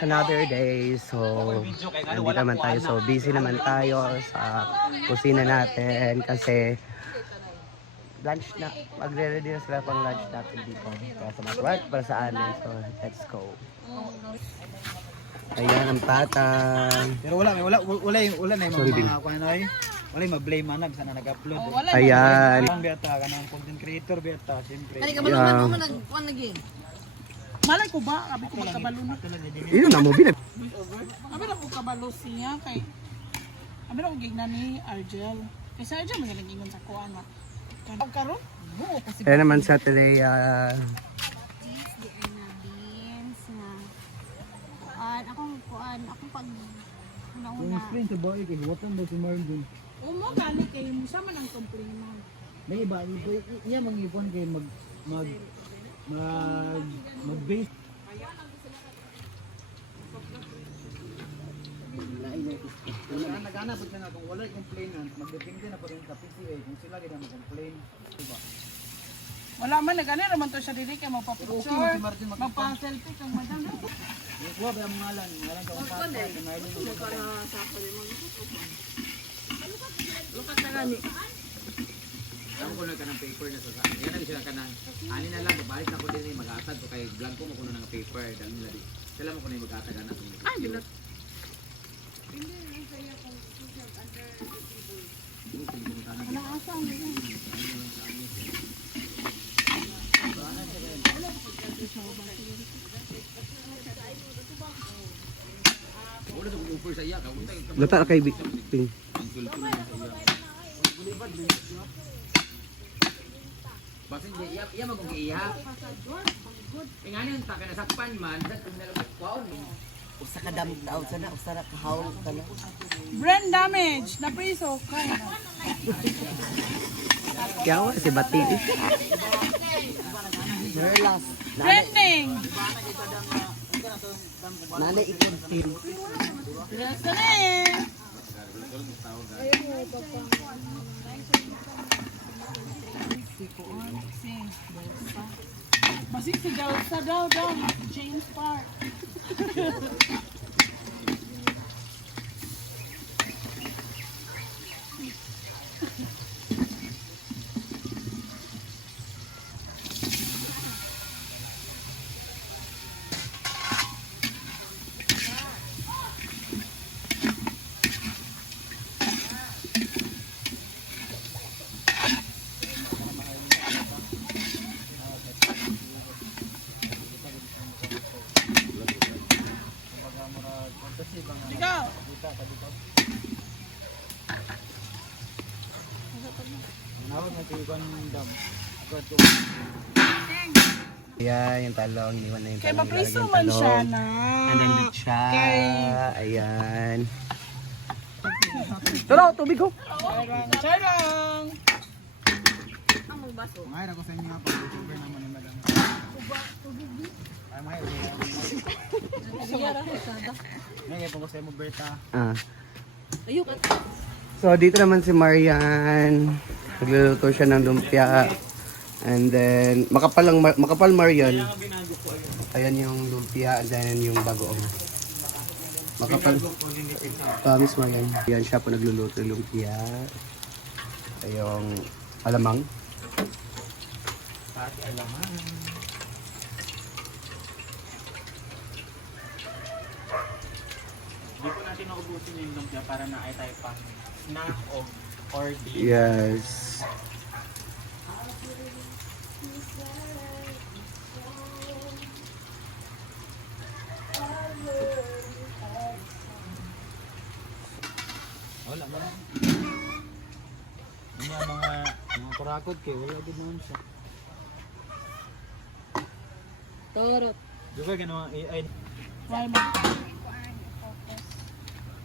It's another day. So, nandito naman tayo. So, busy naman tayo sa kusina natin kasi lunch na. Magre-ready na sila pang lunch natin dito. Kaya sa work para sa amin. So, let's go. Ayan ang patang. Pero wala na yung mga kuanoy. Wala yung ma-blame manag sana nag-upload. Ayan. Ang beta kanang content creator beta siyempre. Kani ka balon mo nagkuan lagi. Malay ko ba abi ko magkabalo na. Yun na mo binib. Abi ra ko kabalo siya kay abi ra ko gigna ni Argel. Kay sa Argel magaling ingon sa kuan ma. Karon buo kasi. Ayan naman sa today. Akong pag Kung una-una. explain sa boy kay watan daw si Marvin. Umo gani kay mo sa man ang complaint. May iba iya mangipon kay mag base. Nagana po siya nga kung wala yung complainant, magdepende na po rin sa PCA kung sila gina mag-complain. Diba? Wala man nagani raman to siya dili kay Okay, magpa-picture. si Martin Magpa-selfie kang madam. Kuha ba ang ngalan ka kung pata, kanailin mo. Lukat na gani. Alam ko na ka ng paper na sa yan ang sila ka ng ani na lang, babalik na ko din yung mag-atag ko kay vlog ko makuno ng paper dahil nila di sila mo ko na yung mag-atag na kung Ay, ginat. Wala asa mo yan. wala sa offer sa iya ka unta Lata kay Ping. ang kulto na sa iya basin di iya magong iya ingani ang taka nasakpan man dad kung nalabot kwaon Usa ka damit daw sana, usa na kahawol ka na. Brain damage na priso kay. Kaya wala si Bati. Relax. Trending. Nanay i-confirm. Relax na eh. Masig si Delta daw, James Park. Ikaw. Nawag na si Juan Dam. Ayan, yung talong. Iniwan na yung Kaya talong. mapriso Lalagyan man talong. siya na. Nandun siya. Kay- Ayan. Tara, tubig ko. Charang. Mangaira ko sa inyo nga pag YouTuber naman ni Madam. Ay, may po ko sa mo Berta. Ah. So, dito naman si Marian. Nagluluto siya ng lumpia. And then, makapal Marian. Ayan yung lumpia and then yung bagoong. Makapal. Miss Marian. Ayan siya po nagluluto ng lumpia. Ayong alamang. Pati alaman. Hindi po natin naubusin yung lumpia para na ay tayo pang snack or dinner. Yes. Wala man. Mga kurakot kay wala din naman siya. Torot. Diba gano'n AI? Why mo?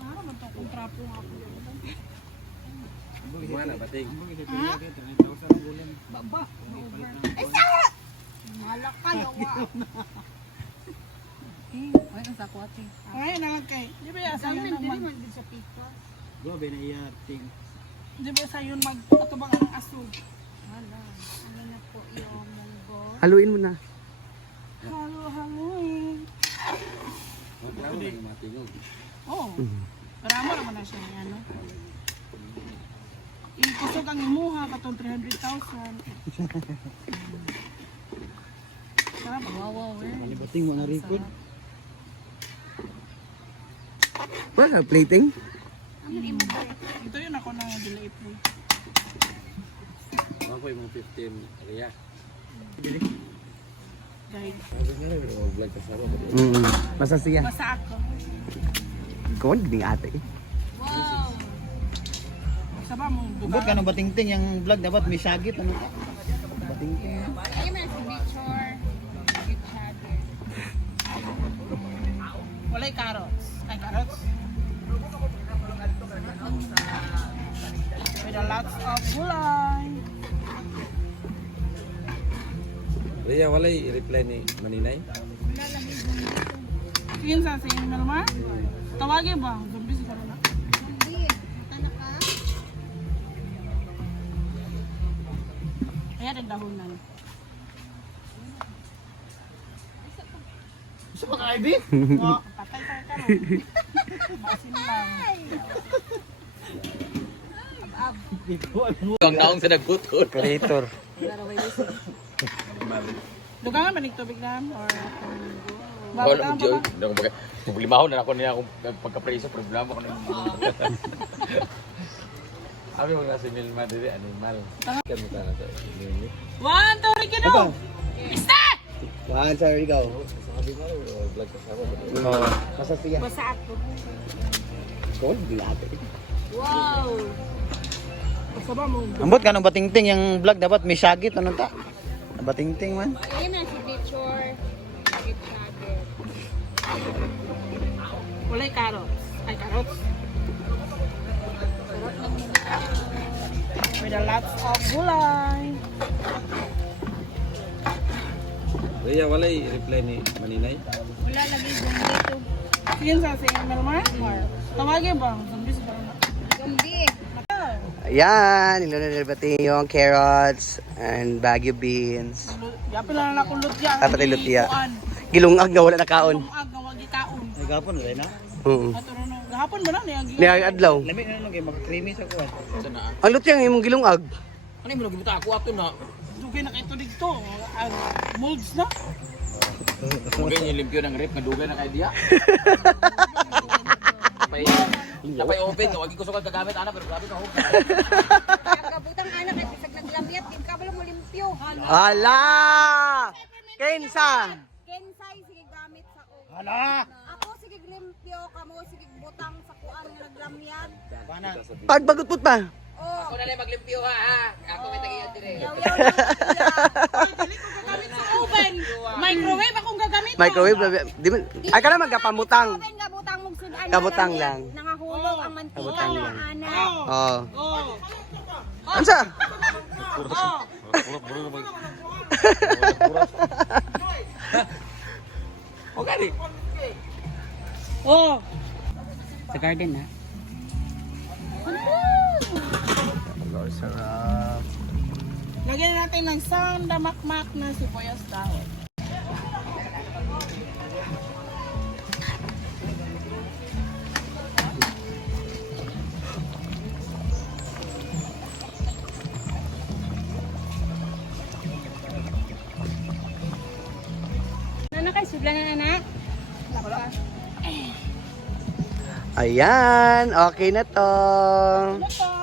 Ano man to kung trapo nga ako. Mana bating Baba. Malak ka yawa. Ay, ang sakwati. Ay, naman kay. Di ba yasa yun naman? Sa pika. Grabe na iya ting. Di ba yasa yun magpatubang ang asog? Wala. Ano na po yung munggo. Haluin mo na. Halo-haloin. Oo. Maramo naman na siya ni ano. Ikusog ang imuha katong 300,000. Sarap. Wow, eh. Panibating mo na record. Wala, plating? Ito yun ako na delay po. Ako yung mga 15 area. Guys, Vlog ka sa Masasiya. basta ako. Ikaw, hindi ate. Wow! Basta ba mong Ubot ka ng batingting yung vlog dapat may sagit ano ka? Batingting. Ayun na si picture. With shadow. walay carrots. Ay, carrots. With a lots of gulay. Ria, walay i-reply ni Maninay. Yun sa si Melmar. Tawagin ba? Zombie si Karuna. Hindi. Tanak ka? Kaya nagdahunan. Gusto mo ka ID? Patay tayo ka. Masin lang. Ang naong sa nagputol. Creator. Dugangan ba nagtubig na? Or... Wala mo diyo. Limahon na ako niya akong pagka-preso. Problema ko na yung Sabi mo na si Milma dili, animal. Kami ka na ito. 1, 2, Ricky, no! Start! One, sorry, go. Sabi mo, vlog ka sa ako. Oo. Masasiya. Basta ako. Ikaw, hindi ate. Wow! Basta ba mong... Ambot ka ng batingting yung vlog dapat may sagit ano ta? Batingting man. Ayun na si picture. With shadow. Walay carrots. Ay, carrots. With a lots of gulay. Ria, walay i-reply ni Maninay. Wala lagi dun dito. Yun sa si Melmar. Or tawagin ba? Zombie si Karuna. Zombie. Ayan, nilunod yung carrots and Baguio beans. Yapin lang na akong lutya. Ah, pati lutya. Gilungag na wala na kaon. Gilungag na wagi kaon. Nagapon wala na. Oo. At ano, gahapon ba na niya? Niya adlaw. Lami na nung maka-creamy sa kuwan. Ang lutya ng imong gilungag. Ano yung nagibuta ako ato na? Dugay na kayo dito. Molds na. Dugay niya limpyo ng rep, nadugay na kay diya. Napay open, wagi ko sukad kagamit ana pero grabe ka ho. Kabutang anak at isag naglamyat. Di ka pala mo limpyo. Hala! Kensa! Kensay, sige gamit sa o. Hala! Ako sige limpyo. Kamo sige butang sa kuan nga naglamyat. Bana. Pagbagot pa. Oh. Ako na lang maglimpyo ha. Ako may tagiyan dire. Yaw-yaw na kuya. Dili ko gagamit sa oven. Microwave akong gagamit. Microwave. Di man. Ay ka na magkapamutang. Oven nga butang mong sudan. Kabutang lang. Nangahulog ang mantika Kabutang nga lang. ana. Oo. Oh. Ansa? O gani. Oh. Sa garden na. Sarap. Lagyan natin ng sandamakmak na sibuyas dahon. Nana kay sudlan na anak. Ayan, okay na to. Ano to?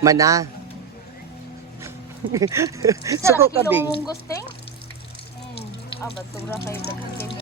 Mana. Suko kabing. gusting? Ah, batura kay